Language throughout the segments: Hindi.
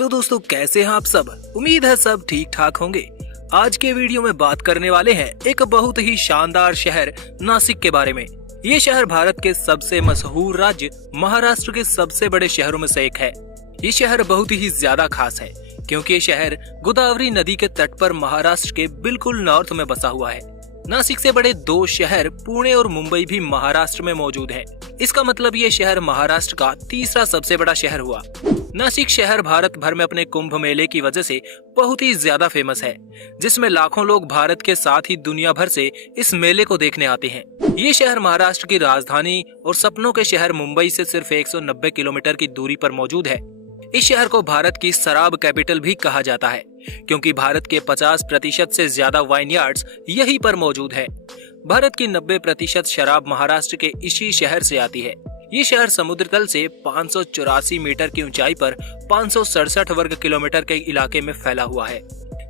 हेलो दोस्तों, कैसे हैं आप सब। उम्मीद है सब ठीक ठाक होंगे। आज के वीडियो में बात करने वाले हैं एक बहुत ही शानदार शहर नासिक के बारे में। ये शहर भारत के सबसे मशहूर राज्य महाराष्ट्र के सबसे बड़े शहरों में से एक है। ये शहर बहुत ही ज्यादा खास है क्योंकि ये शहर गोदावरी नदी के तट पर महाराष्ट्र के बिल्कुल नॉर्थ में बसा हुआ है। नासिक से बड़े दो शहर पुणे और मुंबई भी महाराष्ट्र में मौजूद हैं। इसका मतलब ये शहर महाराष्ट्र का तीसरा सबसे बड़ा शहर हुआ। नासिक शहर भारत भर में अपने कुंभ मेले की वजह से बहुत ही ज्यादा फेमस है, जिसमें लाखों लोग भारत के साथ ही दुनिया भर से इस मेले को देखने आते हैं। ये शहर महाराष्ट्र की राजधानी और सपनों के शहर मुंबई से सिर्फ 190 किलोमीटर की दूरी पर मौजूद है। इस शहर को भारत की शराब कैपिटल भी कहा जाता है क्योंकि भारत के 50% से ज्यादा वाइन यार्ड्स यहीं पर मौजूद है। भारत की 90% शराब महाराष्ट्र के इसी शहर से आती है। ये शहर समुद्र तल से 584 मीटर की ऊंचाई पर 567 वर्ग किलोमीटर के इलाके में फैला हुआ है।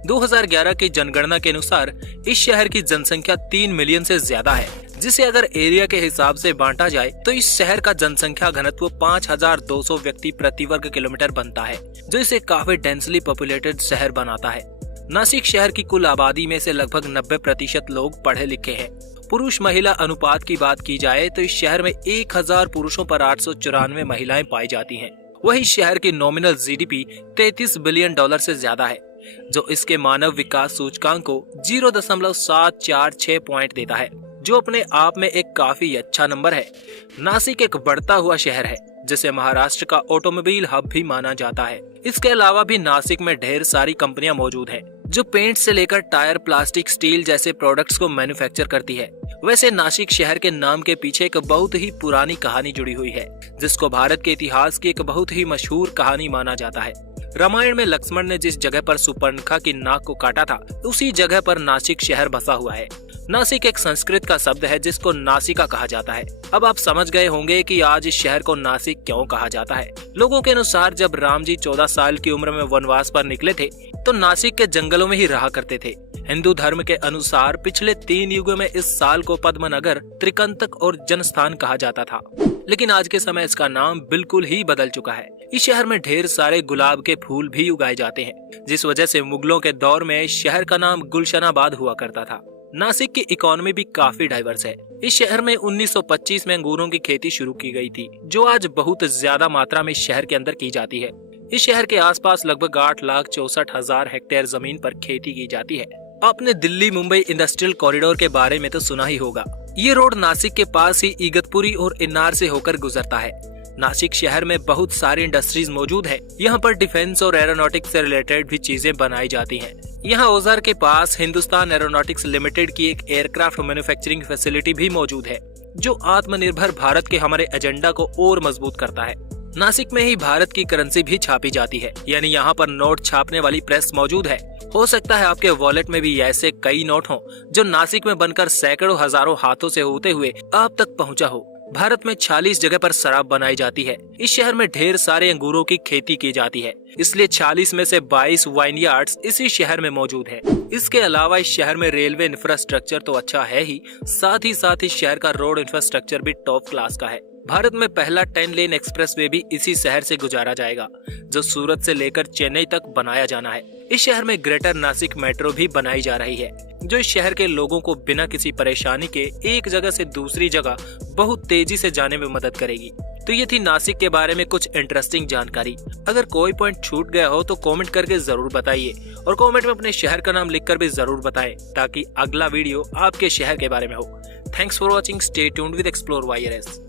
2011 की जनगणना के अनुसार इस शहर की जनसंख्या 3 मिलियन से ज्यादा है, जिसे अगर एरिया के हिसाब से बांटा जाए तो इस शहर का जनसंख्या घनत्व 5200 व्यक्ति प्रति वर्ग किलोमीटर बनता है, जो इसे काफी डेंसली पॉपुलेटेड शहर बनाता है। नासिक शहर की कुल आबादी में से लगभग 90% लोग पढ़े लिखे हैं। पुरुष महिला अनुपात की बात की जाए तो इस शहर में 1000 पुरुषों पर 894 महिलाएं पाई जाती हैं। वही शहर की नॉमिनल जीडीपी $33 बिलियन से ज्यादा है, जो इसके मानव विकास सूचकांक को 0.746 पॉइंट देता है, जो अपने आप में एक काफी अच्छा नंबर है। नासिक एक बढ़ता हुआ शहर है जिसे महाराष्ट्र का ऑटोमोबाइल हब भी माना जाता है। इसके अलावा भी नासिक में ढेर सारी कंपनियां मौजूद हैं, जो पेंट से लेकर टायर, प्लास्टिक, स्टील जैसे प्रोडक्ट्स को मैन्युफैक्चर करती है। वैसे नासिक शहर के नाम के पीछे एक बहुत ही पुरानी कहानी जुड़ी हुई है, जिसको भारत के इतिहास की एक बहुत ही मशहूर कहानी माना जाता है। रामायण में लक्ष्मण ने जिस जगह पर सुपर्णखा की नाक को काटा था, उसी जगह पर नासिक शहर बसा हुआ है। नासिक एक संस्कृत का शब्द है जिसको नासिका कहा जाता है। अब आप समझ गए होंगे कि आज इस शहर को नासिक क्यों कहा जाता है। लोगों के अनुसार जब राम जी 14 साल की उम्र में वनवास पर निकले थे तो नासिक के जंगलों में ही रहा करते थे। हिंदू धर्म के अनुसार पिछले 3 युगों में इस साल को पद्मनगर, त्रिकंतक और जनस्थान कहा जाता था, लेकिन आज के समय इसका नाम बिल्कुल ही बदल चुका है। इस शहर में ढेर सारे गुलाब के फूल भी उगाए जाते हैं, जिस वजह से मुगलों के दौर में इस शहर का नाम गुलशनाबाद हुआ करता था। नासिक की इकोनॉमी भी काफी डाइवर्स है। इस शहर में 1925 में अंगूरों की खेती शुरू की गई थी, जो आज बहुत ज्यादा मात्रा में इस शहर के अंदर की जाती है। इस शहर के आसपास लगभग 8,64,000 हेक्टेयर जमीन पर खेती की जाती है। आपने दिल्ली मुंबई इंडस्ट्रियल कॉरिडोर के बारे में तो सुना ही होगा। ये रोड नासिक के पास ही इगतपुरी और इन्नार से होकर गुजरता है। नासिक शहर में बहुत सारी इंडस्ट्रीज मौजूद है। यहाँ पर डिफेंस और एरोनॉटिक्स से रिलेटेड भी चीजें बनाई जाती हैं। यहाँ ओजार के पास हिंदुस्तान एरोनॉटिक्स लिमिटेड की एक एयरक्राफ्ट मैन्युफैक्चरिंग फैसिलिटी भी मौजूद है, जो आत्मनिर्भर भारत के हमारे एजेंडा को और मजबूत करता है। नासिक में ही भारत की करेंसी भी छापी जाती है, यानी यहाँ पर नोट छापने वाली प्रेस मौजूद है। हो सकता है आपके वॉलेट में भी ऐसे कई नोट हों जो नासिक में बनकर सैकड़ों हजारों हाथों से होते हुए आप तक पहुँचा हो। भारत में 46 जगह पर शराब बनाई जाती है। इस शहर में ढेर सारे अंगूरों की खेती की जाती है, इसलिए 40 में से 22 वाइन यार्ड्स इसी शहर में मौजूद है। इसके अलावा इस शहर में रेलवे इंफ्रास्ट्रक्चर तो अच्छा है ही, साथ इस शहर का रोड इंफ्रास्ट्रक्चर भी टॉप क्लास का है। भारत में पहला 10 लेन एक्सप्रेसवे भी इसी शहर से गुजारा जाएगा, जो सूरत से लेकर चेन्नई तक बनाया जाना है। इस शहर में ग्रेटर नासिक मेट्रो भी बनाई जा रही है, जो इस शहर के लोगों को बिना किसी परेशानी के एक जगह से दूसरी जगह बहुत तेजी से जाने में मदद करेगी। तो ये थी नासिक के बारे में कुछ इंटरेस्टिंग जानकारी। अगर कोई पॉइंट छूट गया हो तो कमेंट करके जरूर बताइए, और कमेंट में अपने शहर का नाम लिखकर भी जरूर बताएं, ताकि अगला वीडियो आपके शहर के बारे में हो। Thanks for watching. Stay tuned with explore YRS.